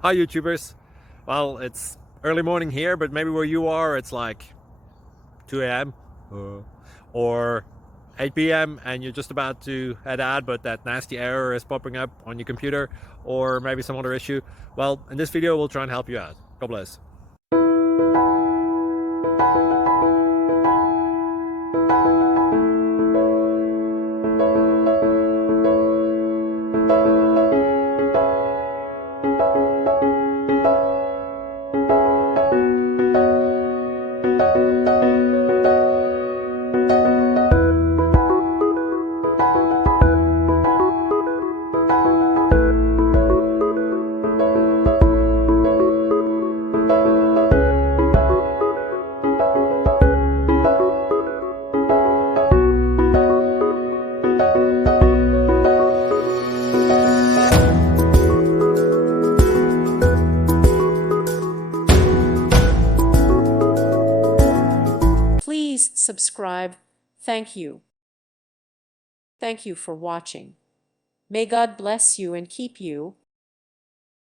Hi YouTubers. Well, it's early morning here, but maybe where you are it's like 2 a.m. or 8 p.m. and you're just about to head out, but that nasty error is popping up on your computer, or maybe some other issue. Well, in this video we'll try and help you out. God bless. Please subscribe. Thank you. Thank you for watching. May God bless you and keep you.